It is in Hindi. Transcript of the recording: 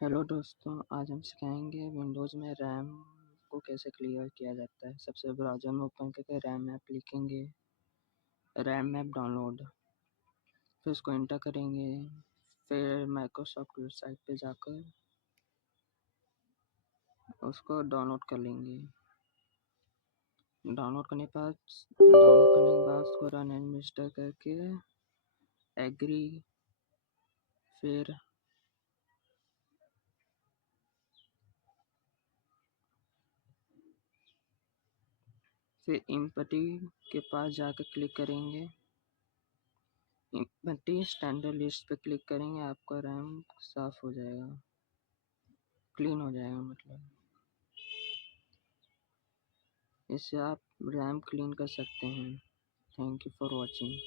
हेलो दोस्तों, आज हम सिखाएंगे विंडोज़ में रैम को कैसे क्लियर किया जाता है। सबसे ब्राउज़र में ओपन करके रैम ऐप लिखेंगे, रैम ऐप डाउनलोड, फिर उसको इंटर करेंगे। फिर माइक्रोसॉफ्ट वेबसाइट पे जाकर उसको डाउनलोड कर लेंगे। डाउनलोड करने के बाद उसको रन एडमिनिस्टर करके एग्री, फिर इम्पटी के पास जाकर क्लिक करेंगे। इम्पटी स्टैंडर्ड लिस्ट पे क्लिक करेंगे, आपका रैम साफ हो जाएगा, क्लीन हो जाएगा। मतलब इससे आप रैम क्लीन कर सकते हैं। Thank you for watching.